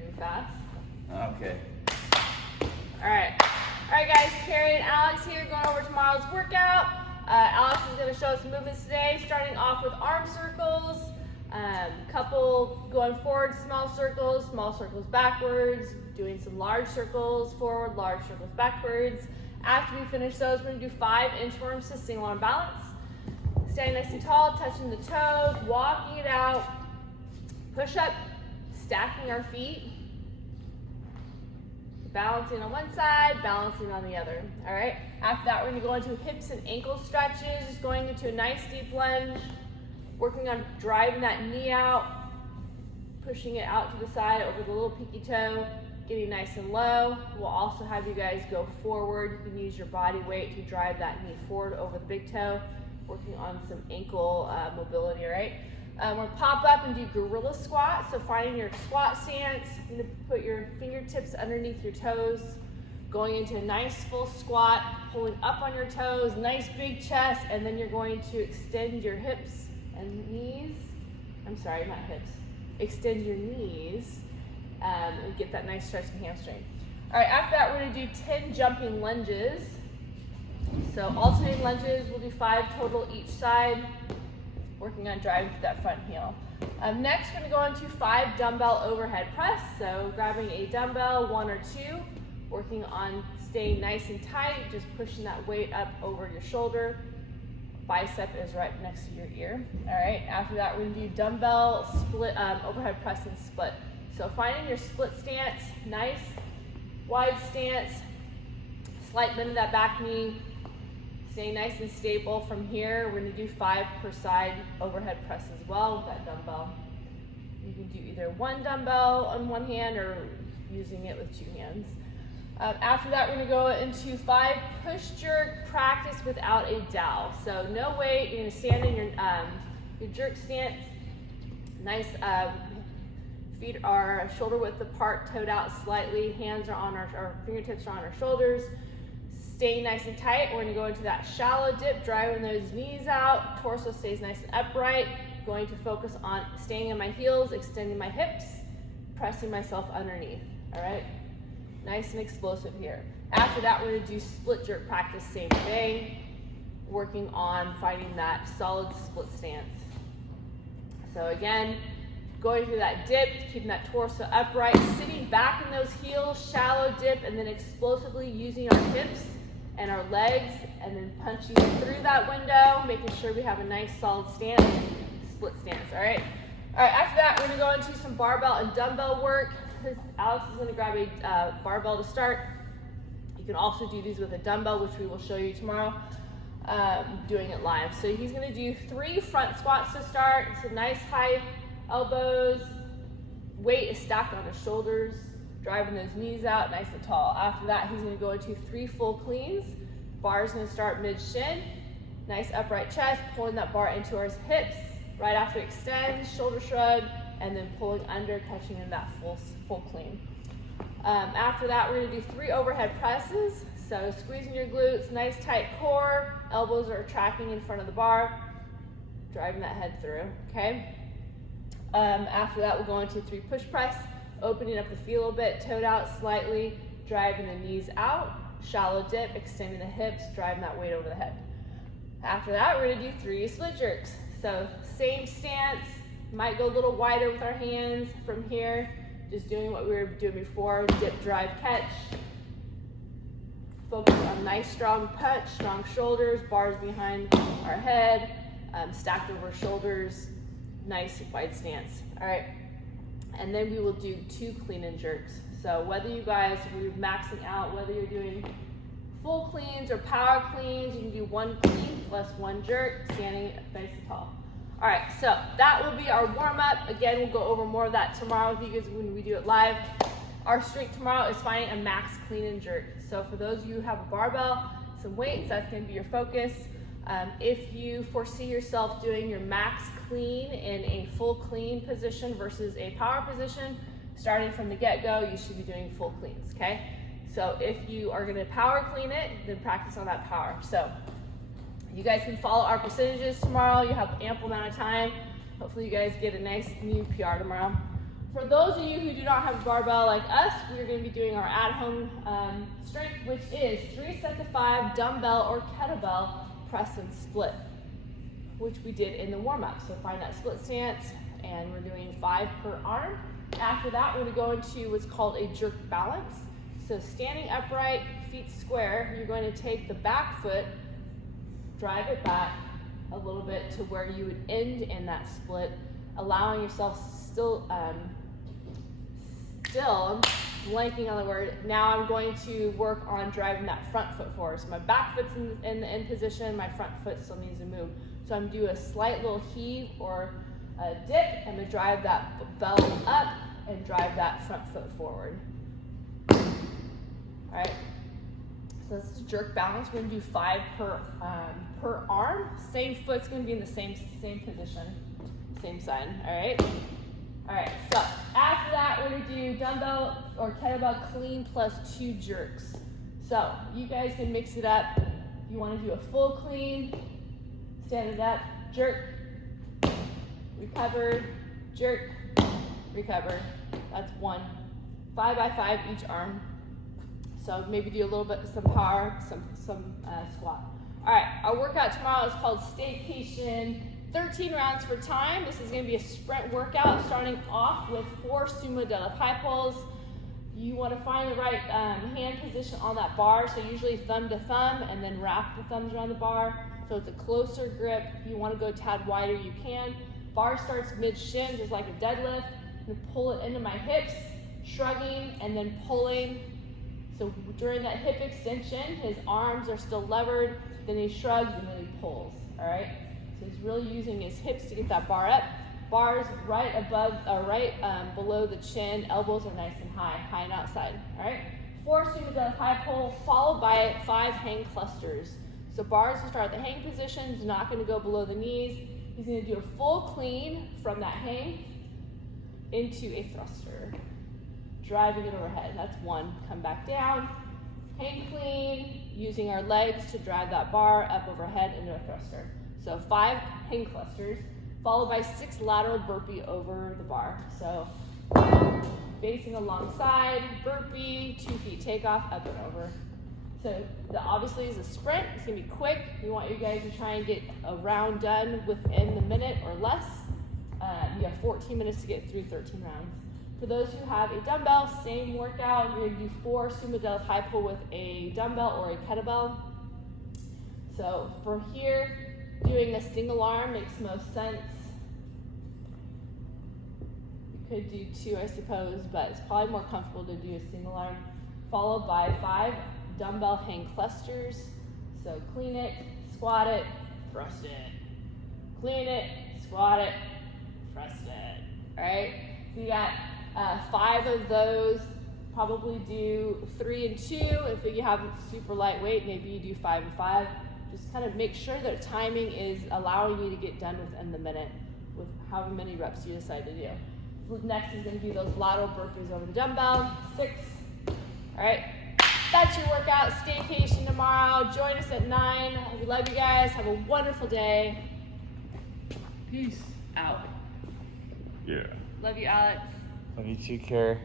moving fast. Okay. All right, guys, Carrie and Alex here going over tomorrow's workout. Alex is going to show us some movements today, starting off with arm circles, couple going forward, small circles backwards, doing some large circles forward, large circles backwards. After we finish those, we're going to do 5 inchworms to single arm balance. Standing nice and tall, touching the toes, walking it out, push up, stacking our feet, balancing on one side, balancing on the other. All right, after that, we're going to go into hips and ankle stretches, going into a nice deep lunge, working on driving that knee out, pushing it out to the side over the little pinky toe, getting nice and low. We'll also have you guys go forward. You can use your body weight to drive that knee forward over the big toe, working on some ankle mobility, all right? We're gonna pop up and do gorilla squat. So finding your squat stance, you're gonna put your fingertips underneath your toes, going into a nice full squat, pulling up on your toes, nice big chest, and then you're going to extend your hips and knees. I'm sorry, not hips. Extend your knees and get that nice stretch in hamstring. All right, after that, we're gonna do 10 jumping lunges. So alternating lunges, we'll do 5 total each side, working on driving through that front heel. Next, we're gonna go into 5 dumbbell overhead press. So grabbing a dumbbell, 1 or 2, working on staying nice and tight, just pushing that weight up over your shoulder. Bicep is right next to your ear. All right, after that, we're gonna do dumbbell split, overhead press and split. So finding your split stance, nice wide stance, slight bend of that back knee, staying nice and stable. From here, we're gonna do 5 per side overhead press as well with that dumbbell. You can do either 1 dumbbell on one hand or using it with 2 hands. After that, we're gonna go into 5 push jerk practice without a dowel. So no weight, you're gonna stand in your jerk stance, nice, feet are shoulder width apart, toed out slightly, hands are on our fingertips are on our shoulders. Staying nice and tight, we're gonna go into that shallow dip, driving those knees out, torso stays nice and upright, going to focus on staying on my heels, extending my hips, pressing myself underneath, all right? Nice and explosive here. After that, we're gonna do split jerk practice, same thing, working on finding that solid split stance. So again, going through that dip, keeping that torso upright, sitting back in those heels, shallow dip, and then explosively using our hips and our legs, and then punching through that window, making sure we have a nice solid stance, split stance, all right? All right, after that, we're gonna go into some barbell and dumbbell work. Alex is gonna grab a barbell to start. You can also do these with a dumbbell, which we will show you tomorrow, doing it live. So he's gonna do 3 front squats to start. So nice high elbows, weight is stacked on his shoulders, driving those knees out nice and tall. After that, he's gonna go into 3 full cleans. Bar's gonna start mid-shin, nice upright chest, pulling that bar into our hips. Right after extend, shoulder shrug, and then pulling under, catching in that full clean. After that, we're gonna do 3 overhead presses. So squeezing your glutes, nice tight core, elbows are tracking in front of the bar, driving that head through, okay? After that, we'll go into 3 push press, opening up the feet a little bit, toed out slightly, driving the knees out, shallow dip, extending the hips, driving that weight over the head. After that, we're gonna do 3 split jerks. So same stance, might go a little wider with our hands from here, just doing what we were doing before, dip, drive, catch. Focus on nice strong punch, strong shoulders, bars behind our head, stacked over shoulders, nice wide stance, all right? And then we will do 2 clean and jerks. So whether you guys, we're maxing out, whether you're doing full cleans or power cleans, you can do 1 clean plus 1 jerk, standing nice and tall. All right, so that will be our warm-up. Again, we'll go over more of that tomorrow with you guys when we do it live. Our strength tomorrow is finding a max clean and jerk. So for those of you who have a barbell, some weights, that's gonna be your focus. If you foresee yourself doing your max clean in a full clean position versus a power position, starting from the get-go, you should be doing full cleans, okay? So if you are gonna power clean it, then practice on that power. So you guys can follow our percentages tomorrow. You have ample amount of time. Hopefully you guys get a nice new PR tomorrow. For those of you who do not have a barbell like us, we're going to be doing our at-home strength, which is 3 sets of 5 dumbbell or kettlebell press and split, which we did in the warm-up. So find that split stance, and we're doing 5 per arm. After that, we're going to go into what's called a jerk balance. So standing upright, feet square, you're going to take the back foot, drive it back a little bit to where you would end in that split, allowing yourself still, I'm blanking on the word. Now I'm going to work on driving that front foot forward. So my back foot's in the end position, my front foot still needs to move. So I'm doing a slight little heave or a dip. I'm gonna drive that belt up and drive that front foot forward. All right, so this is a jerk balance. We're gonna do 5 per arm. Same foot's gonna be in the same position, same side, all right? All right, so after that, we're gonna do dumbbell or kettlebell clean plus 2 jerks. So you guys can mix it up. You wanna do a full clean, stand it up, jerk, recover, jerk, recover. That's 1. 5 by 5 each arm. So maybe do a little bit, some power, some squat. All right, our workout tomorrow is called Staycation. 13 rounds for time. This is going to be a sprint workout starting off with 4 sumo deadlift high pulls. You want to find the right hand position on that bar. So usually thumb to thumb and then wrap the thumbs around the bar. So it's a closer grip. If you want to go a tad wider, you can. Bar starts mid-shin, just like a deadlift. I'm going to pull it into my hips, shrugging and then pulling. So during that hip extension, his arms are still levered, then he shrugs and then he pulls, all right? So he's really using his hips to get that bar up. Bars right above, below the chin, elbows are nice and high and outside, all right? 4 sumo deadlift high pull, followed by 5 hang clusters. So bars will start at the hang position, he's not gonna go below the knees. He's gonna do a full clean from that hang into a thruster. Driving it overhead, that's 1. Come back down, hang clean, using our legs to drive that bar up overhead into a thruster. So 5 hang clusters, followed by 6 lateral burpee over the bar. So facing alongside, burpee, 2 feet takeoff, up and over. So obviously is a sprint, it's gonna be quick. You want you guys to try and get a round done within the minute or less. You have 14 minutes to get through 13 rounds. For those who have a dumbbell, same workout. You're gonna do 4 sumo deadlift high pull with a dumbbell or a kettlebell. So for here, doing a single arm makes most sense. You could do 2, I suppose, but it's probably more comfortable to do a single arm, followed by 5 dumbbell hang clusters. So clean it, squat it, thrust it. Clean it, squat it, thrust it. All right, so you got 5 of those. Probably do 3 and 2. If you have super lightweight, maybe you do 5 and 5. Just kind of make sure that timing is allowing you to get done within the minute with however many reps you decide to do. Next is going to be those lateral burpees over the dumbbell. 6. All right, that's your workout. Staycation tomorrow. Join us at 9. We love you guys. Have a wonderful day. Peace out. Yeah. Love you, Alex. Love you too, Care.